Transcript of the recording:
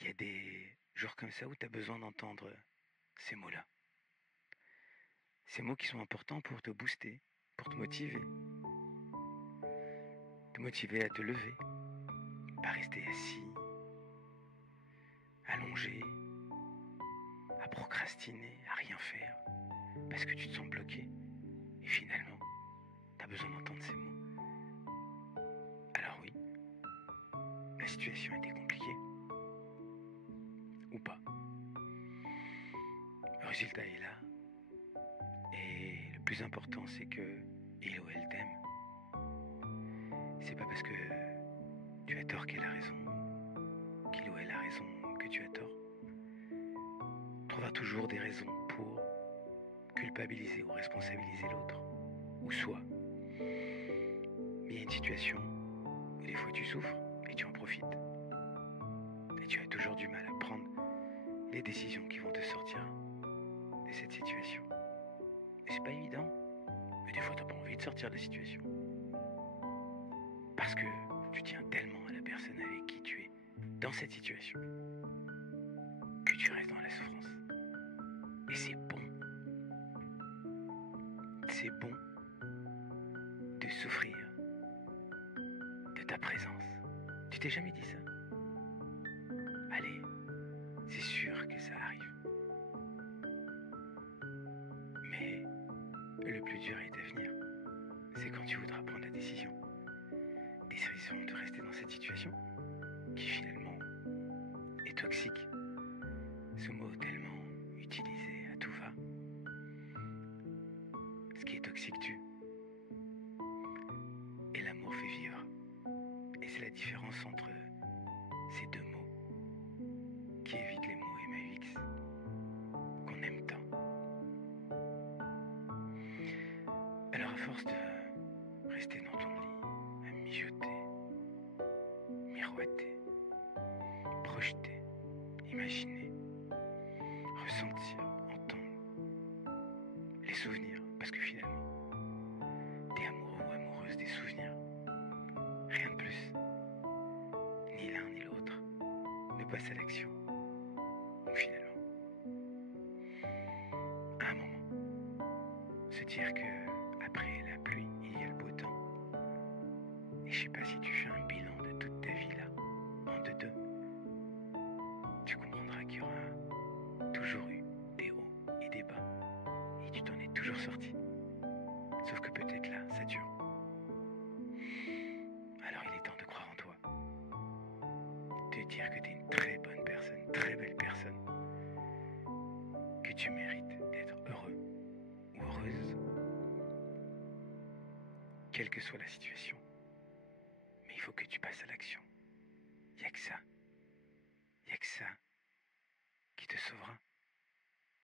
il y a des jours comme ça où tu as besoin d'entendre ces mots-là. Ces mots qui sont importants pour te booster, pour te motiver à te lever, pas rester assis, allongé, à procrastiner, à rien faire, parce que tu te sens bloqué. Et finalement, tu as besoin d'entendre ces mots. Alors oui, la situation était compliquée. Ou pas. Le résultat est là. Et le plus important, c'est que il ou elle t'aime. C'est pas parce que tu as tort qu'elle a raison, qu'il ou elle a raison que tu as tort. On trouvera toujours des raisons pour culpabiliser ou responsabiliser l'autre, ou soi. Mais il y a une situation où des fois tu souffres et tu en profites. Et tu as toujours du mal à prendre les décisions qui vont te sortir de cette situation. Et c'est pas évident, mais des fois t'as pas envie de sortir de la situation. Parce que tu tiens tellement à la personne avec qui tu es dans cette situation que tu restes dans la souffrance. Et c'est bon. C'est bon de souffrir de ta présence. Tu t'es jamais dit ça? Allez, c'est sûr que ça arrive. Mais le plus dur est à venir. C'est quand tu voudras prendre la décision. Décision de rester dans cette situation qui finalement est toxique. Ce mot tellement utilisé à tout va. Ce qui est toxique tue. Et l'amour fait vivre. Et c'est la différence entre ces deux mots qui évitent les mots MAUX qu'on aime tant. Alors à force de rester dans ton lit, à mijoter, miroiter, projeter, imaginer, ressentir, entendre les souvenirs, parce que finalement, t'es amoureux ou amoureuse des souvenirs. Rien de plus. Ni l'un ni l'autre ne passe à l'action. Donc finalement, à un moment, se dire que après la pluie, il y a le beau temps. Et je sais pas si tu fais un bilan de toute ta vie là, en deux, tu comprendras qu'il y aura toujours eu des hauts et des bas. Et tu t'en es toujours sorti. Sauf que peut-être là, ça dure. Alors il est temps de croire en toi. De dire que tu es une très bonne personne, très belle personne. Que tu mérites d'être heureux ou heureuse. Quelle que soit la situation. Mais il faut que tu passes à l'action. Il n'y a que ça. Il n'y a que ça qui te sauvera.